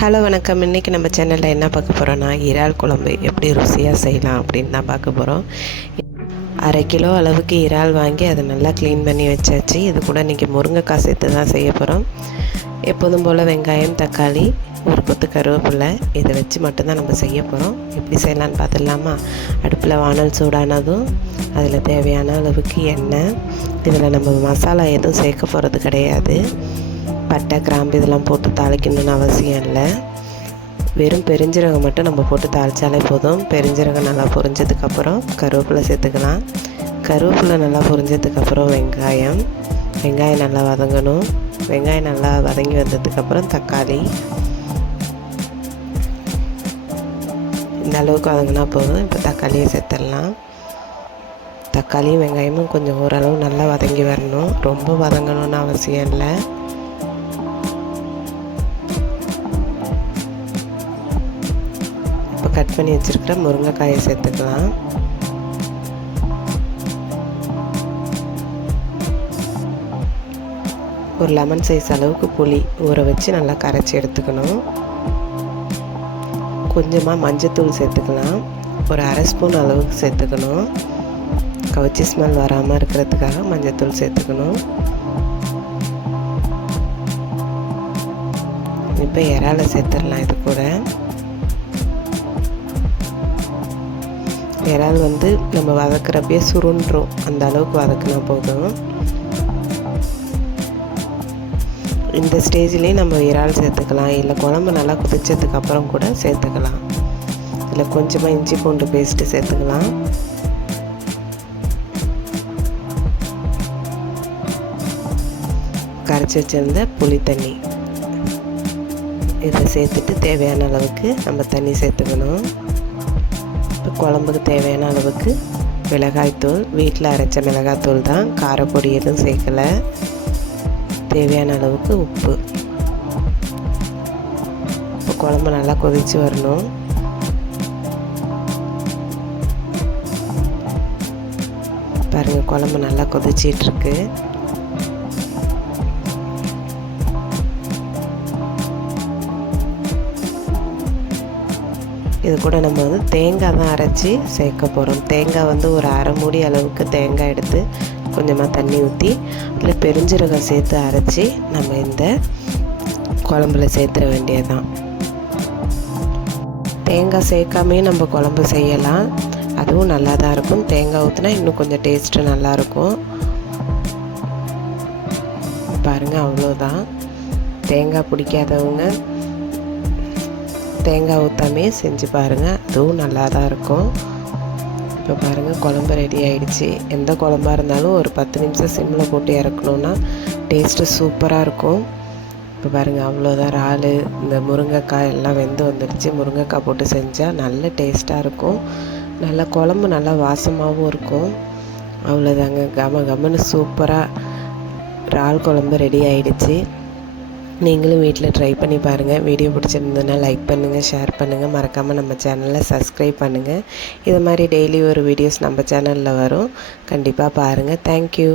Hello வணக்கம். இன்றைக்கி நம்ம சேனலில் என்ன பார்க்க போகிறோன்னா, இறால் குழம்பு எப்படி ருசியாக செய்யலாம் அப்படின்னு தான் பார்க்க போகிறோம். 1/2 கிலோ அளவுக்கு இறால் வாங்கி அதை நல்லா க்ளீன் பண்ணி வச்சாச்சு. இது கூட இன்றைக்கி முருங்கைக்காய் சேர்த்து தான் செய்ய போகிறோம். எப்போதும் போல் வெங்காயம், தக்காளி, ஒரு கொத்து கருவேப்பிலை இதை வச்சு மட்டும்தான் நம்ம செய்ய போகிறோம். எப்படி செய்யலான்னு பார்த்துடலாமா? அடுப்பில் வானல் சூடானதும் அதில் தேவையான அளவுக்கு எண்ணெய். இதில் நம்ம மசாலா எதுவும் சேர்க்க போகிறது கிடையாது. பட்டை, கிராம்பு இதெல்லாம் போட்டு தாளிக்கணும்னு அவசியம் இல்லை. வெறும் பெருஞ்சீரகம் மட்டும் நம்ம போட்டு தாளித்தாலே போதும். பெருஞ்சீரகம் நல்லா பொரிஞ்சதுக்கப்புறம் கருவேப்பிலை சேர்த்துக்கலாம். கருவேப்பிலை நல்லா பொரிஞ்சதுக்கப்புறம் வெங்காயம் நல்லா வதங்கணும். வெங்காயம் நல்லா வதங்கி வந்ததுக்கப்புறம் தக்காளி. இந்த அளவுக்கு வதங்கினா போதும். இப்போ தக்காளியை சேர்த்துடலாம். தக்காளியும் வெங்காயமும் கொஞ்சம் ஓரளவு நல்லா வதங்கி வரணும். ரொம்ப வதங்கணும்னு அவசியம் இல்லை. கட் பண்ணி வச்சுருக்கிற முருங்கைக்காயை சேர்த்துக்கலாம். ஒரு லெமன் சைஸ் அளவுக்கு புளி ஊற வச்சு நல்லா கரைச்சி எடுத்துக்கணும். கொஞ்சமாக மஞ்சத்தூள் சேர்த்துக்கலாம். ஒரு 1/2 ஸ்பூன் அளவுக்கு சேர்த்துக்கணும். கவுச்சி ஸ்மெல் வராமல் இருக்கிறதுக்காக மஞ்சத்தூள் சேர்த்துக்கணும். இப்போ இறாலை சேர்த்துடலாம். இது கூட இறால் நம்ம வதக்கிறப்பே சுருண்டுரும். அந்த அளவுக்கு வதக்கினா போதும். இந்த ஸ்டேஜ்லேயே நம்ம இறால் சேர்த்துக்கலாம். இல்லை குழம்பு நல்லா கொதிச்சதுக்கப்புறம் கூட சேர்த்துக்கலாம். இல்லை கொஞ்சமாக இஞ்சி பூண்டு பேஸ்ட்டு சேர்த்துக்கலாம். கரைச்சி வச்சுருந்த புளி தண்ணி இதை சேர்த்துட்டு தேவையான அளவுக்கு நம்ம தண்ணி சேர்த்துக்கணும். குழம்புக்கு தேவையான அளவுக்கு மிளகாய்த்தூள், வீட்டில் அரைச்ச மிளகாய்த்தூள் தான், காரப்பொடி எதுவும் சேர்க்கலை. தேவையான அளவுக்கு உப்பு. இப்போ குழம்பு நல்லா கொதித்து வரணும். பாருங்கள், குழம்பு நல்லா கொதிச்சிட்ருக்கு. இது கூட நம்ம தேங்காய் தான் அரைச்சி சேர்க்க போகிறோம். தேங்காய் ஒரு 1/2 மூடி அளவுக்கு தேங்காய் எடுத்து கொஞ்சமாக தண்ணி ஊற்றி அதில் பெருஞ்சீரகம் சேர்த்து அரைச்சி நம்ம இந்த குழம்புல சேர்த்துட வேண்டியது தான். தேங்காய் சேர்க்காமே நம்ம குழம்பு செய்யலாம். அதுவும் நல்லா தான் இருக்கும். தேங்காய் ஊற்றினா இன்னும் கொஞ்சம் டேஸ்ட்டு நல்லாயிருக்கும். பாருங்கள், அவ்வளோதான். தேங்காய் பிடிக்காதவங்க தேங்காய் ஊற்றாமே செஞ்சு பாருங்கள். அதுவும் நல்லா தான் இருக்கும். இப்போ பாருங்கள், குழம்பு ரெடி ஆகிடுச்சு. எந்த குழம்பாக இருந்தாலும் ஒரு 10 நிமிஷம் சிம்மில் போட்டு இறக்கணுன்னா டேஸ்ட்டு சூப்பராக இருக்கும். இப்போ பாருங்கள், அவ்வளோதான். இறால், இந்த முருங்கைக்காய் எல்லாம் வெந்து வந்துடுச்சு. முருங்கைக்காய் போட்டு செஞ்சால் நல்ல டேஸ்ட்டாக இருக்கும். நல்லா குழம்பு நல்லா வாசமாகவும் இருக்கும். அவ்வளோதாங்க, கமன்னு சூப்பராக இறால் குழம்பு ரெடி ஆகிடுச்சு. நீங்களும் வீட்டில் ட்ரை பண்ணி பாருங்கள். வீடியோ பிடிச்சிருந்ததுன்னா லைக் பண்ணுங்கள், ஷேர் பண்ணுங்கள். மறக்காமல் நம்ம சேனலில் சப்ஸ்கிரைப் பண்ணுங்கள். இது மாதிரி டெய்லி ஒரு வீடியோஸ் நம்ம சேனலில் வரும். கண்டிப்பாக பாருங்கள். தேங்க்யூ.